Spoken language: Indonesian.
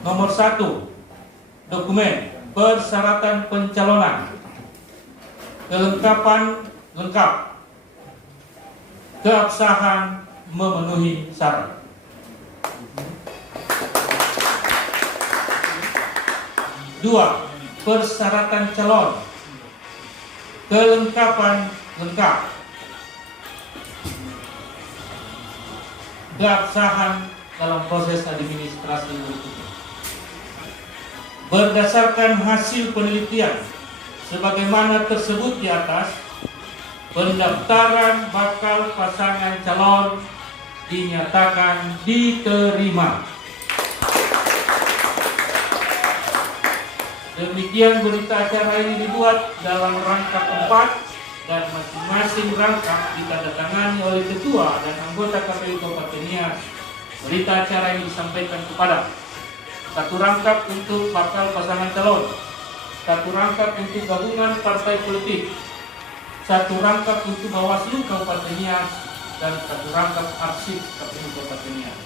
Nomor 1, dokumen persyaratan pencalonan, kelengkapan lengkap, keabsahan memenuhi syarat. Dua, persyaratan calon, kelengkapan lengkap, keabsahan dalam proses administrasi berikutnya. Berdasarkan hasil penelitian sebagaimana tersebut di atas, pendaftaran bakal pasangan calon dinyatakan diterima. Demikian berita acara ini dibuat dalam rangka 4 dan masing-masing rangka ditandatangani oleh ketua dan anggota KPU Kabupaten Nias. Berita acara ini disampaikan kepada: satu rangkap untuk bakal pasangan calon, satu rangkap untuk gabungan partai politik, satu rangkap untuk Bawaslu Kabupaten Nias, dan satu rangkap arsip KPU Kabupaten Nias.